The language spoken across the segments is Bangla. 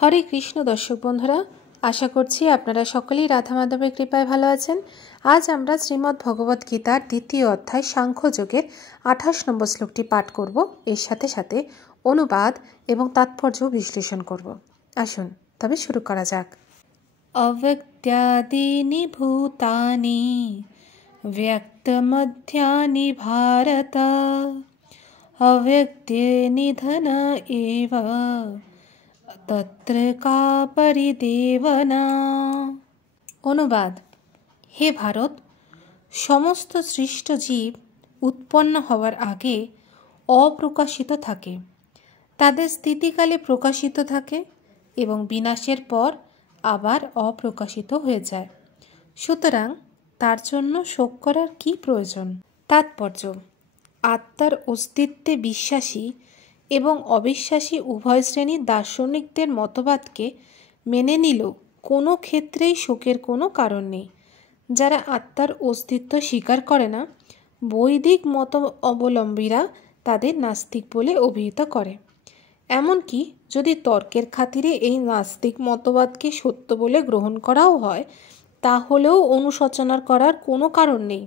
हरे कृष्ण दर्शक बंधुरा आशा करছি আপনারা সকলেই রাধা মাধবের কৃপায় ভালো আছেন। আজ আমরা শ্রীমদ্ ভগবত গীতার দ্বিতীয় অধ্যায় সাংখ্যযোগের 28 নম্বর শ্লোকটি পাঠ করব। এর সাথে সাথে অনুবাদ এবং তাৎপর্য বিশ্লেষণ করব। আসুন তবে শুরু করা যাক। অব্যক্তাদীনি ভূতানি ব্যক্তমধ্যানি ভারত অব্যক্তে নিধন এব তত্র কা পরিদেবনা। অনুবাদ: হে ভারত, সমস্ত সৃষ্ট জীব উৎপন্ন হওয়ার আগে অপ্রকাশিত থাকে, তাদের স্থিতিকালে প্রকাশিত থাকে এবং বিনাশের পর আবার অপ্রকাশিত হয়ে যায়। সুতরাং তার জন্য শোক করার কি প্রয়োজন? তাৎপর্য: আত্মার অস্তিত্বে বিশ্বাসী এবং অবিশ্বাসী উভয় শ্রেণীর দার্শনিকদের মতবাদকে মেনে নিলেও কোনো ক্ষেত্রেই শোকের কোনো কারণ নেই। যারা আত্মার অস্তিত্ব স্বীকার করে না, বৈদিক মত অবলম্বীরা তাদের নাস্তিক বলে অভিহিত করে। এমনকি যদি তর্কের খাতিরে এই নাস্তিক মতবাদকে সত্য বলে গ্রহণ করাও হয়, তাহলেও অনুশোচনার করার কোনো কারণ নেই।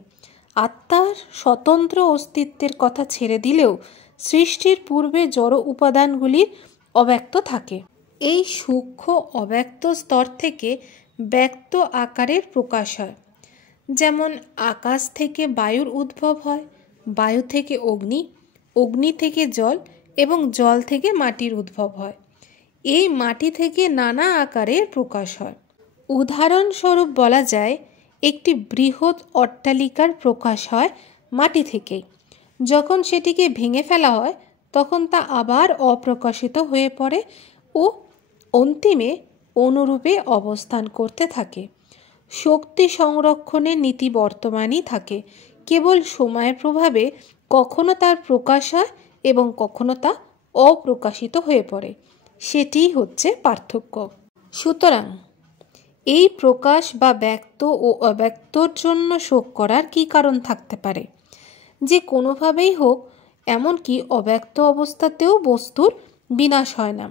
আত্মার স্বতন্ত্র অস্তিত্বের কথা ছেড়ে দিলেও সৃষ্টির পূর্বে জড় উপাদানগুলির অব্যক্ত থাকে। এই সূক্ষ্ম অব্যক্ত স্তর থেকে ব্যক্ত আকারের প্রকাশ হয়। যেমন আকাশ থেকে বায়ুর উদ্ভব হয়, বায়ু থেকে অগ্নি, অগ্নি থেকে জল এবং জল থেকে মাটির উদ্ভব হয়। এই মাটি থেকে নানা আকারের প্রকাশ হয়। উদাহরণস্বরূপ বলা যায়, একটি বৃহৎ অট্টালিকার প্রকাশ হয় মাটি থেকেই। যখন সেটিকে ভেঙে ফেলা হয় তখন তা আবার অপ্রকাশিত হয়ে পড়ে ও অন্তিমে অনুরূপে অবস্থান করতে থাকে। শক্তি সংরক্ষণের নীতি বর্তমানই থাকে, কেবল সময়ের প্রভাবে কখনো তার প্রকাশ হয় এবং কখনো তা অপ্রকাশিত হয়ে পড়ে। সেটিই হচ্ছে পার্থক্য। সুতরাং এই প্রকাশ বা ব্যক্ত ও অব্যক্তর জন্য শোক করার কী কারণ থাকতে পারে? যে কোনোভাবেই হোক, এমনকি অব্যক্ত অবস্থাতেও বস্তুর বিনাশ হয় না।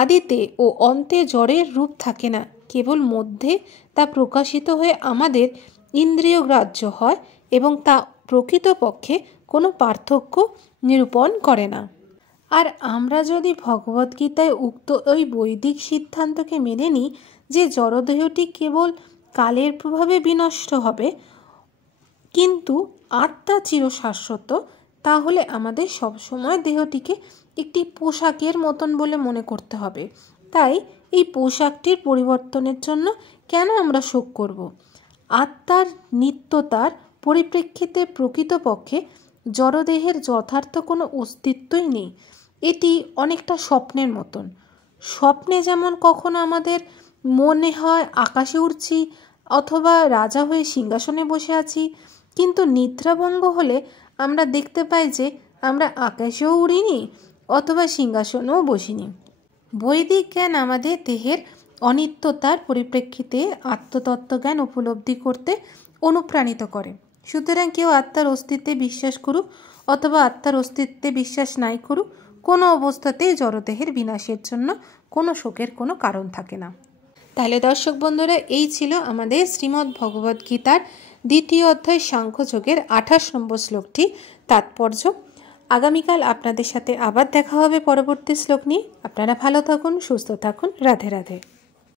আদিতে ও অন্তে জড়ের রূপ থাকে না, কেবল মধ্যে তা প্রকাশিত হয়ে আমাদের ইন্দ্রিয় গ্রাহ্য হয় এবং তা প্রকৃতপক্ষে কোনো পার্থক্য নিরূপণ করে না। আর আমরা যদি ভগবদ্গীতায় উক্ত ওই বৈদিক সিদ্ধান্তকে মেনে নিই যে জড়দেহটি কেবল কালের প্রভাবে বিনষ্ট হবে কিন্তু আত্মা চিরশাশ্বত, তাহলে আমাদের সবসময় দেহটিকে একটি পোশাকের মতন বলে মনে করতে হবে। তাই এই পোশাকটির পরিবর্তনের জন্য কেন আমরা শোক করব? আত্মার নিত্যতার পরিপ্রেক্ষিতে প্রকৃতপক্ষে জড়দেহের যথার্থ কোনো অস্তিত্বই নেই। এটি অনেকটা স্বপ্নের মতন। স্বপ্নে যেমন কখনো আমাদের মনে হয় আকাশে উড়ছি অথবা রাজা হয়ে সিংহাসনে বসে আছি, কিন্তু নিদ্রাভঙ্গ হলে আমরা দেখতে পাই যে আমরা আকাশেও উড়িনি অথবা সিংহাসনেও বসিনি। বৈদিক জ্ঞান আমাদের দেহের অনিত্যতার পরিপ্রেক্ষিতে আত্মতত্ত্বজ্ঞান উপলব্ধি করতে অনুপ্রাণিত করে। সুতরাং কেউ আত্মার অস্তিত্বে বিশ্বাস করুক অথবা আত্মার অস্তিত্বে বিশ্বাস নাই করুক, কোনো অবস্থাতেই জড়দেহের বিনাশের জন্য কোনো শোকের কোনো কারণ থাকে না। তাহলে দর্শক বন্ধুরা, এই ছিল আমাদের শ্রীমদ্ ভগবদ গীতার দ্বিতীয় অধ্যায় সাংখ্যযোগের 28 নম্বর শ্লোকটি তাৎপর্য। আগামীকাল আপনাদের সাথে আবার দেখা হবে পরবর্তী শ্লোক নিয়ে। আপনারা ভালো থাকুন, সুস্থ থাকুন। রাধে রাধে।